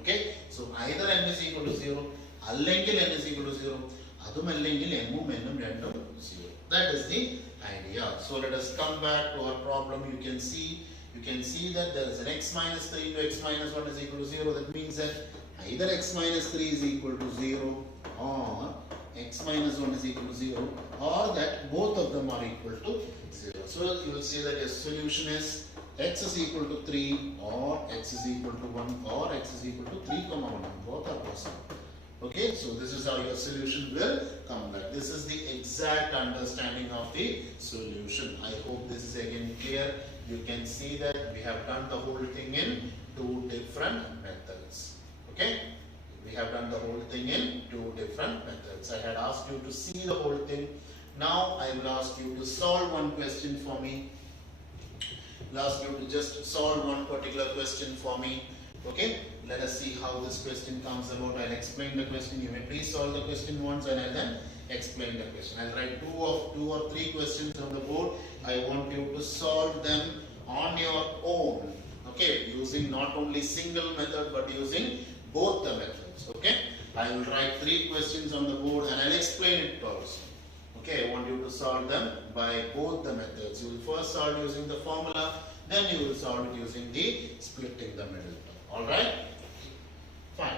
Okay, so either n is equal to 0, allengil n is equal to 0, adumallengil m um n um rendum 0. That is the idea. So let us come back to our problem. You can see that there is an x minus 3 into x minus 1 is equal to 0. That means that either x minus 3 is equal to 0 or x minus 1 is equal to 0 or that both of them are equal to 0. So you will see that your solution is x is equal to 3 or x is equal to 1 or x is equal to 3, 1. Both are possible. Okay, so this is how your solution will come back. This is the exact understanding of the solution. I hope this is again clear. You can see that we have done the whole thing in two different methods. Okay, we have done the whole thing in two different methods. I had asked you to see the whole thing. Now I will ask you to solve one question for me. I'll ask you to just solve one particular question for me. Okay, let us see how this question comes about. I'll explain the question. You may please solve the question once and I'll then explain the question. I'll write two or three questions on the board. I want you to solve them on your own. Okay, using not only single method but using both the methods. Okay, I will write three questions on the board and I'll explain it also. Okay, I want you to solve them by both the methods. You will first solve using the formula, then you will solve it using the splitting the middle. Alright? Fine.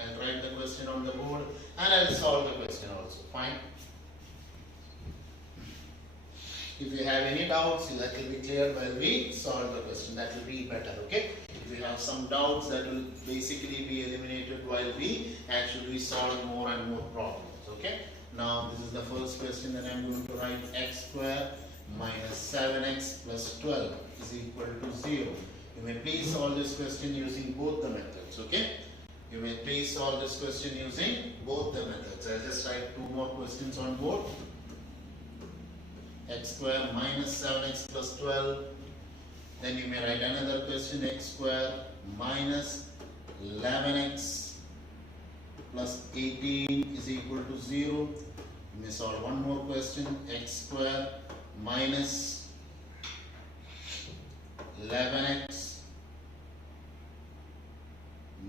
I'll write the question on the board and I'll solve the question also. Fine. If you have any doubts, that will be clear while we solve the question. That will be better. Okay? If you have some doubts, that will basically be eliminated while we actually solve more and more problems. Okay? Now, this is the first question that I am going to write. X square minus 7x plus 12 is equal to 0. You may please solve this question using both the methods. Okay? You may please solve this question using both the methods. I'll just write two more questions on board. X square minus 7x plus 12. Then you may write another question. X square minus 11x plus 18 is equal to 0. You may solve one more question. X square minus 11x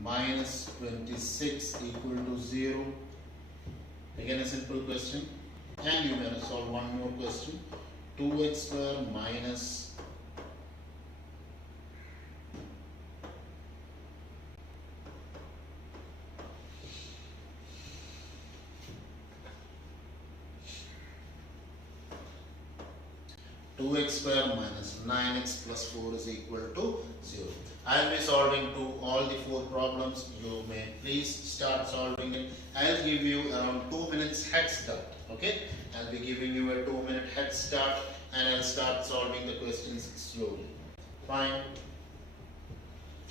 minus 26 equal to 0. Again a simple question. And you may solve one more question. 2x square minus 2 2x square minus 9x plus 4 is equal to 0. I will be solving to all the 4 problems. You may please start solving it. I will give you around 2 minutes head start. Okay, I will be giving you a 2-minute head start and I will start solving the questions slowly. Fine.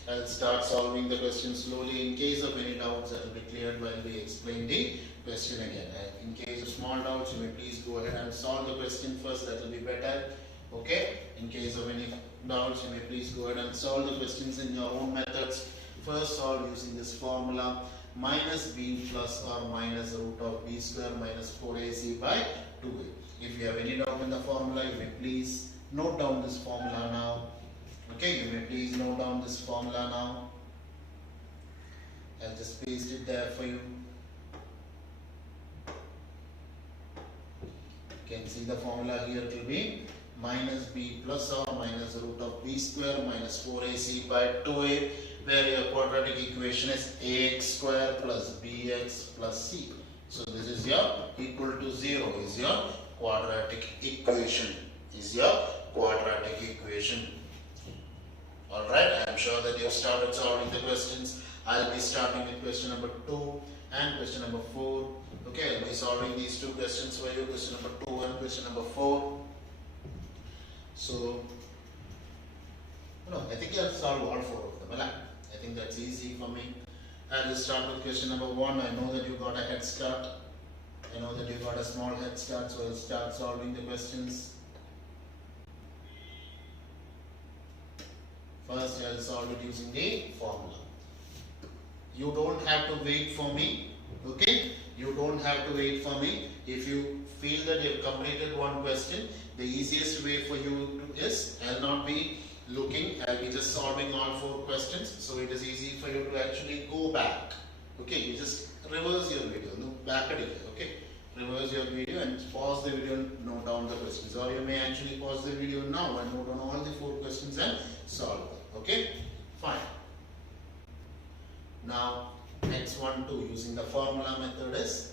I will start solving the question slowly. In case of any doubts, that will be cleared while we explain the question again. In case of small doubts, you may please go ahead and solve the question first. That will be better. Okay. In case of any doubts, you may please go ahead and solve the questions in your own methods. First, solve using this formula: minus b plus or minus root of b square minus 4ac by 2a. If you have any doubt in the formula, you may please note down this formula now. Okay, you may please note down this formula now. I'll just paste it there for you. You can see the formula here. It will be minus b plus or minus root of b square minus 4ac by 2a, where your quadratic equation is ax square plus bx plus c. So this is your equal to 0 is your quadratic equation. Alright, I am sure that you have started solving the questions. I will be starting with question number 2 and question number 4. Okay, I will be solving these 2 questions for you, question number 2 and question number 4. So, I think you have solved all 4 of them. I think that's easy for me. I will start with question number 1. I know that you got a head start. I know that you got a small head start, so I will start solving the questions. First, I will solve it using the formula. You don't have to wait for me. Okay? You don't have to wait for me. If you feel that you have completed one question, the easiest way for you is, I will not be looking, I will be just solving all 4 questions. So it is easy for you to actually go back. Okay? You just reverse your video. Look back at it. Okay? Reverse your video and pause the video and note down the questions. Or you may actually pause the video now and note down all the 4 questions and solve them. Okay, fine. Now, next one too, using the formula method is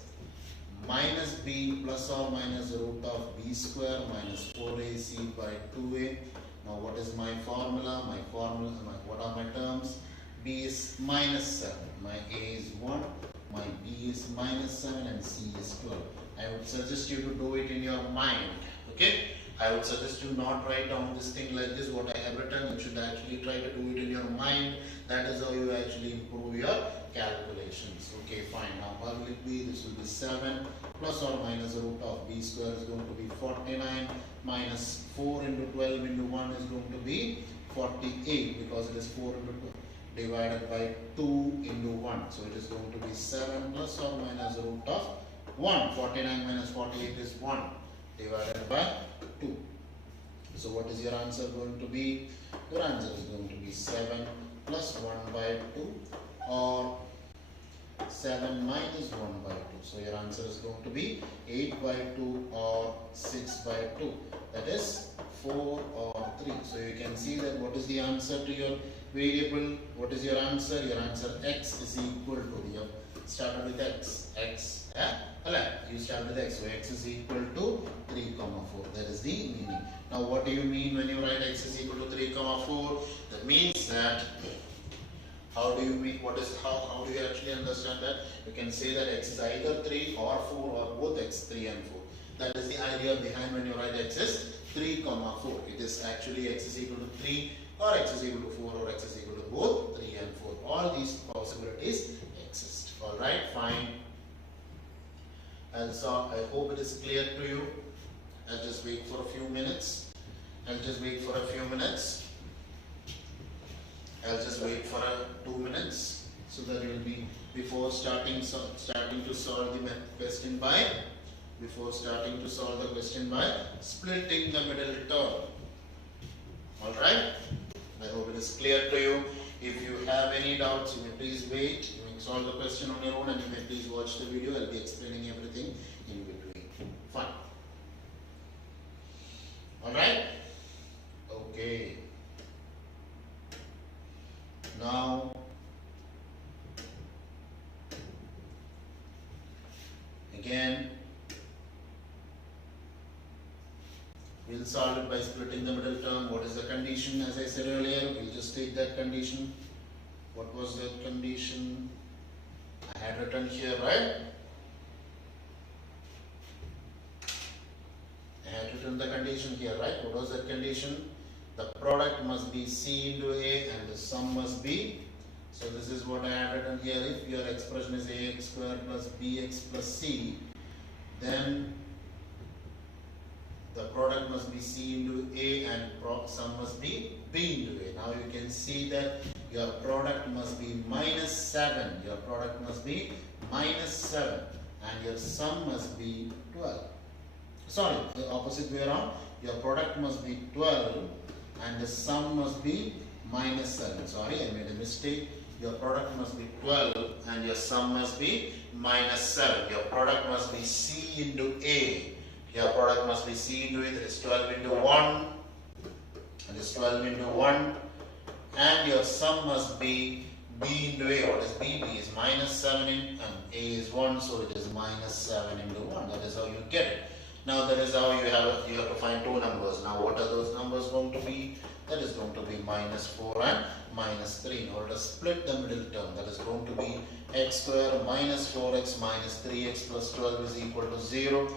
minus b plus or minus root of b square minus 4ac by 2a. Now, what is my formula? What are my terms? B is minus 7, my a is 1, my b is minus 7 and c is 12. I would suggest you to do it in your mind. Okay. I would suggest you not write down this thing like this, what I have written. You should actually try to do it in your mind. That is how you actually improve your calculations. Okay, fine. Now, what will it be? This will be 7 plus or minus root of b square is going to be 49 minus 4 into 12 into 1 is going to be 48 because it is 4 into 2 divided by 2 into 1. So, it is going to be 7 plus or minus root of 1. 49 minus 48 is 1 divided by 2. So what is your answer going to be? Your answer is going to be 7 plus 1 by 2 or 7 minus 1 by 2. So your answer is going to be 8 by 2 or 6 by 2. That is 4 or 3. So you can see that what is the answer to your variable? What is your answer? Your answer x is equal to, you have started with x. You start with x, so x is equal to 3, 4. That is the meaning. Now what do you mean when you write x is equal to 3, 4? That means that, how do you actually understand that? You can say that x is either 3 or 4 or both x, 3 and 4. That is the idea behind when you write x is 3, 4. It is actually x is equal to 3 or x is equal to 4 or x is equal to both 3 and 4. All these possibilities exist. Alright, fine. And so I hope it is clear to you. I'll just wait for a few minutes. I'll just wait for 2 minutes so that you will be before starting to solve the question by splitting the middle term. Alright? I hope it is clear to you. If you have any doubts, you may please wait. You may solve the question on your own and you may please watch the video. I'll be explaining everything in between. Fine. Alright? Okay. Now, again, We'll solve it by splitting the middle term. What is the condition? As I said earlier, we'll just take that condition. What was that condition? I had written here, right? I had written the condition here, right? What was that condition? The product must be C into A and the sum must be. So this is what I had written here. If your expression is ax square plus bx plus c, then the product must be C into A and sum must be B into A. Now you can see that your product must be minus 7. Your product must be minus 7 and your sum must be 12. Sorry, the opposite way around. Your product must be 12 and the sum must be minus 7. Sorry, I made a mistake. Your product must be 12 and your sum must be minus 7. Your product must be C into A. Your product must be C into A, that is 12 into 1. That is 12 into 1. And your sum must be B into A. What is B? B is minus 7 and A is 1, so it is minus 7 into 1. That is how you get it. Now that is how you have to find two numbers. Now what are those numbers going to be? That is going to be minus 4 and minus 3. In order to split the middle term, that is going to be x square minus 4x minus 3x plus 12 is equal to 0.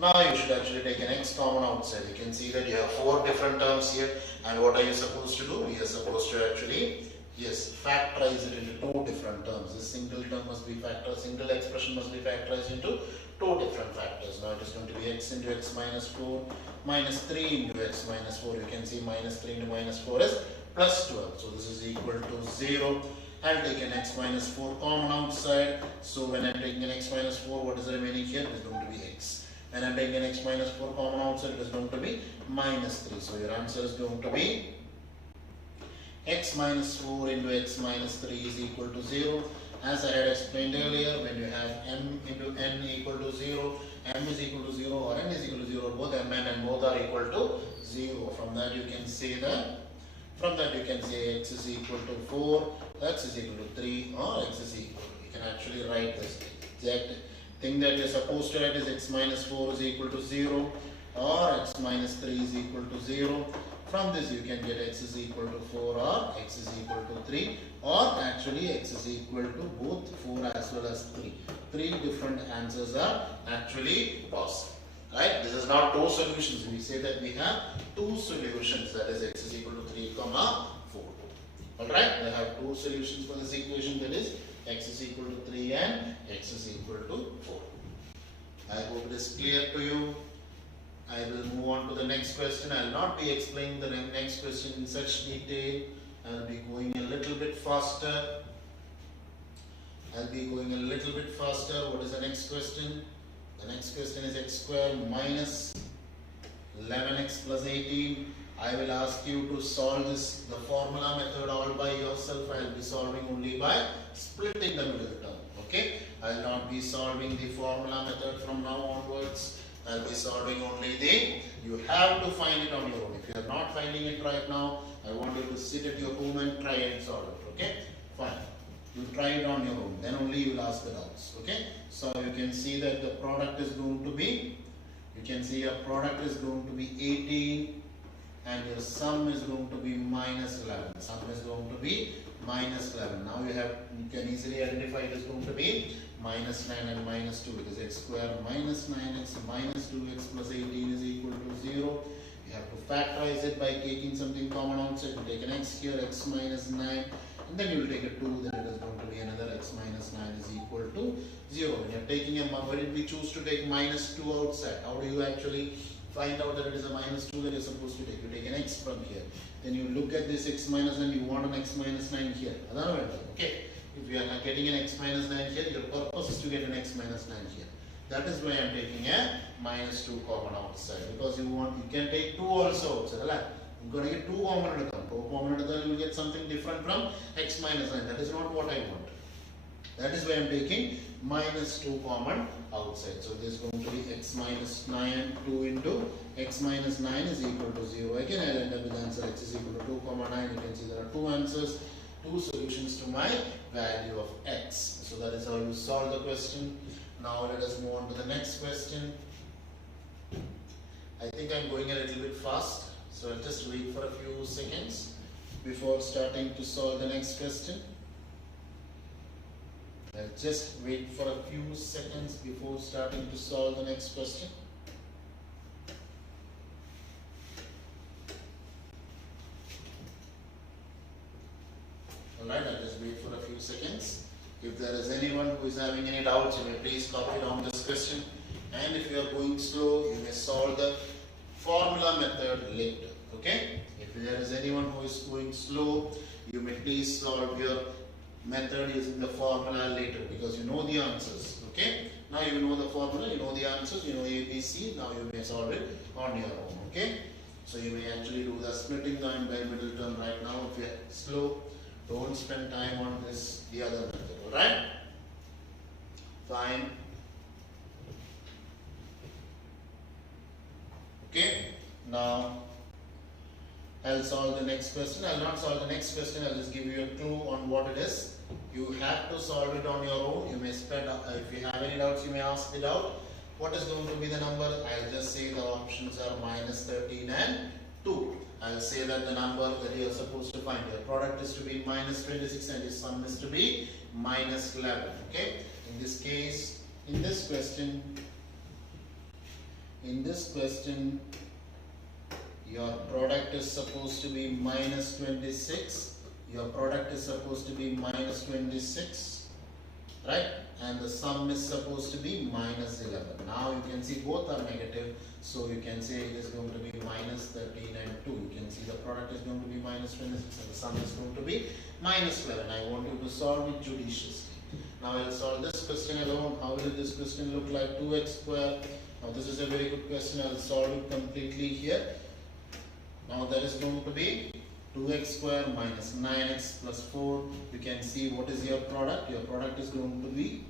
Now you should actually take an x common outside. You can see that you have 4 different terms here. And what are you supposed to do? We are supposed to actually, yes, factorize it into 2 different terms. This single term must be factorized, single expression must be factorized into 2 different factors. Now it is going to be x into x minus 4 minus 3 into x minus 4. You can see minus 3 into minus 4 is plus 12. So this is equal to 0. I'll take an x minus 4 common outside. So when I'm taking an x minus 4, what is remaining here? It is going to be x. When I'm taking an x minus 4 common outside, it is going to be minus 3. So your answer is going to be x minus 4 into x minus 3 is equal to 0. As I had explained earlier, when you have m into n equal to 0, m is equal to 0 or n is equal to 0, both m and both are equal to 0. From that you can say that, x is equal to 4, x is equal to 3 or x is equal to, you can actually write this exact thing that you're supposed to write is x minus 4 is equal to 0 or x minus 3 is equal to 0. From this you can get x is equal to 4 or x is equal to 3 or actually x is equal to both 4 as well as 3. 3 different answers are actually possible. Right? This is not 2 solutions. We say that we have 2 solutions, that is x is equal to 3 comma 4. Alright? We have 2 solutions for this equation, that is x is equal to 3 and x is equal to 4. I hope it is clear to you. I will move on to the next question. I will not be explaining the next question in such detail. I will be going a little bit faster. What is the next question? The next question is x square minus 11x plus 18. I will ask you to solve this, the formula method all by yourself. I will be solving only by splitting the middle term. Okay? I will not be solving the formula method from now onwards. I will be solving only you have to find it on your own. If you are not finding it right now, I want you to sit at your home and try and solve it. Okay? Fine. You try it on your own. Then only you will ask the doubts. Okay? So you can see that the product is going to be, your product is going to be 18 and your sum is going to be minus 11. Sum is going to be minus 11. Now you can easily identify it is going to be minus 9 and minus 2, because x square minus 9x minus 2x plus 18 is equal to 0. You have to factorize it by taking something common outside. You take an x here, x minus 9, and then you will take a 2, then it is going to be another x minus 9 is equal to 0. When you are taking where did we choose to take minus 2 outside? How do you actually find out that it is a minus 2 that you are supposed to take? You take an x from here. Then you look at this x minus 9, you want an x minus 9 here. Okay. If you are getting an x minus 9 here, your purpose is to get an x minus 9 here. That is why I am taking a minus 2 common outside. Because you can take 2 also outside. You are going to get 2 common at the top. 2 common at the top, you will get something different from x minus 9. That is not what I want. That is why I am taking minus 2 common outside. So this is going to be x minus 9, 2 into x minus 9 is equal to 0. Again, I will end up with the answer x is equal to 2 comma 9. You can see there are 2 answers, 2 solutions to my value of x. So that is how you solve the question. Now let us move on to the next question. I think I'm going a little bit fast, so I'll just wait for a few seconds before starting to solve the next question. I'll just wait for a few seconds before starting to solve the next question. Alright, I'll just wait for a few seconds. If there is anyone who is having any doubts, you may please copy down this question. And if you are going slow, you may solve the formula method later. Okay? If there is anyone who is going slow, you may please solve your method using the formula later, because you know the answers. Okay? Now you know the formula, you know the answers, you know A, B, C. Now you may solve it on your own. Okay? So you may actually do the splitting time by middle term right now. If you are slow, don't spend time on the other method. Alright? Fine. Okay? Now I'll solve the next question. I'll not solve the next question. I'll just give you a clue on what it is. You have to solve it on your own. You may spend, if you have any doubts, you may ask the doubt. What is going to be the number? I'll just say the options are minus 13 and 2. I'll say that the number that you are supposed to find, your product is to be minus 26 and your sum is to be minus 11. Okay? In this case, in this question, your product is supposed to be minus 26. Your product is supposed to be minus 26, right? And the sum is supposed to be minus 11. Now you can see both are negative, so you can say it is going to be minus 13 and 2. You can see the product is going to be minus 26 and the sum is going to be minus 11. I want you to solve it judiciously. Now I will solve this question alone. How will this question look like? 2x square. Now this is a very good question. I will solve it completely here. Now that is going to be 2x square minus 9x plus 4. You can see what is your product. Your product is going to be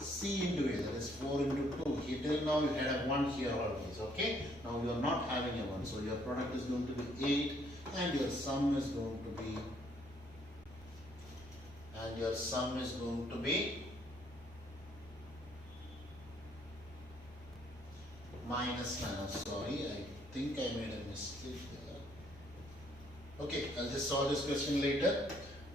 C into A, that is 4 into 2. Here till now you had a 1 here always. Okay. Now you are not having a 1. So your product is going to be 8 and your sum is going to be minus 9. Oh, sorry, I think I made a mistake there. Okay, I'll just solve this question later.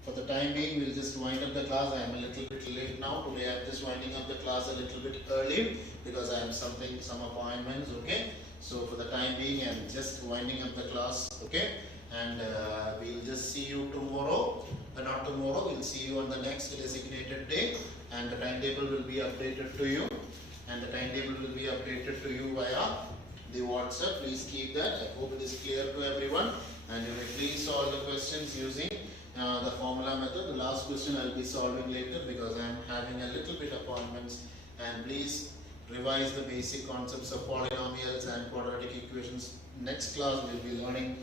For the time being, we'll just wind up the class. I am a little bit late now. Today I'm just winding up the class a little bit early because I have some appointments. Okay, so for the time being, I'm just winding up the class. Okay, and we'll just see you tomorrow. Not tomorrow, we'll see you on the next designated day, and the timetable will be updated to you. Via the WhatsApp. Please keep that. I hope it is clear to everyone, and you may please solve the questions using the formula method. The last question I'll be solving later because I am having a little bit appointments, and please revise the basic concepts of polynomials and quadratic equations. Next class we'll be learning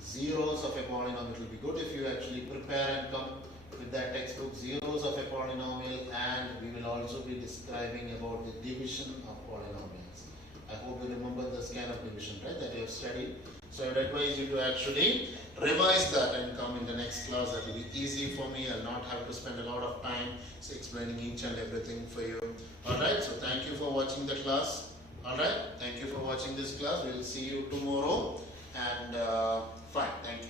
zeros of a polynomial. It will be good if you actually prepare and come with that textbook, zeros of a polynomial, and we will also be describing about the division of polynomials. I hope you remember this kind of division, right, that you have studied. So I would advise you to actually revise that and come in the next class. That will be easy for me. I'll not have to spend a lot of time explaining each and everything for you. Alright, so thank you for watching the class. Alright, thank you for watching this class. We will see you tomorrow, and fine, thank you.